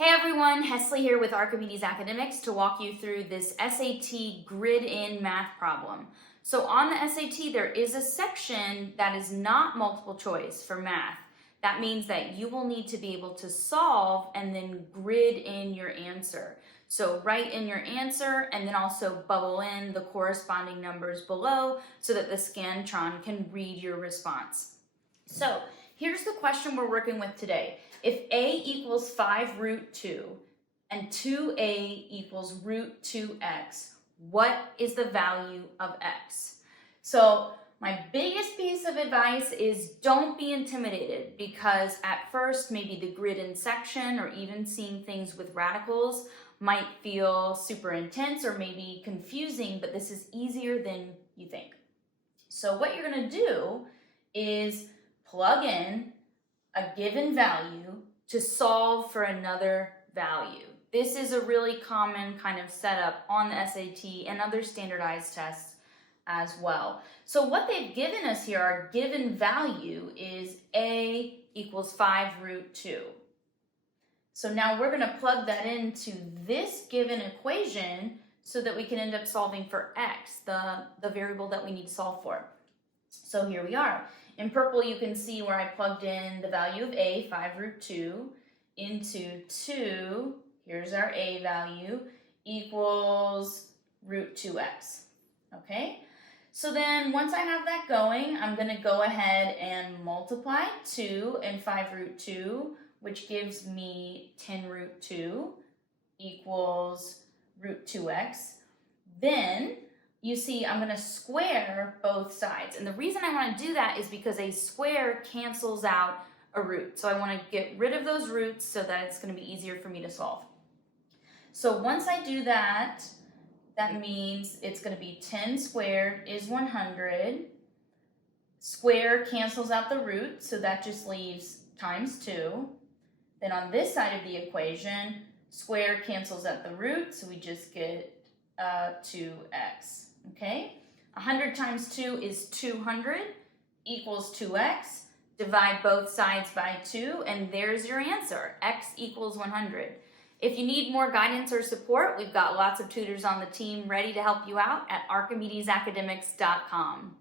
Hey everyone, Hesley here with Archimedes Academics to walk you through this SAT grid-in math problem. So on the SAT, there is a section that is not multiple choice for math. That means that you will need to be able to solve and then grid in your answer. So write in your answer and then also bubble in the corresponding numbers below so that the Scantron can read your response. So here's the question we're working with today. If a equals 5 root 2 and 2a equals root 2x, what is the value of x? So my biggest piece of advice is don't be intimidated, because at first maybe the grid in section or even seeing things with radicals might feel super intense or maybe confusing, but this is easier than you think. So what you're going to do is plug in a given value to solve for another value. This is a really common kind of setup on the SAT and other standardized tests as well. So what they've given us here, our given value, is a equals 5 root 2. So now we're going to plug that into this given equation so that we can end up solving for x, the variable that we need to solve for. So here we are. In purple, you can see where I plugged in the value of a, 5 root 2, into 2, here's our a value, equals root 2x, okay? So then once I have that going, I'm going to go ahead and multiply 2 and 5 root 2, which gives me 10 root 2 equals root 2x. Then you see, I'm going to square both sides. And the reason I want to do that is because a square cancels out a root. So I want to get rid of those roots so that it's going to be easier for me to solve. So once I do that, that means it's going to be 10 squared is 100. Square cancels out the root, so that just leaves times 2. Then on this side of the equation, square cancels out the root, so we just get 2x. Okay, 100 times 2 is 200 equals 2x. Divide both sides by 2, and there's your answer, x equals 100. If you need more guidance or support, we've got lots of tutors on the team ready to help you out at archimedesacademics.com.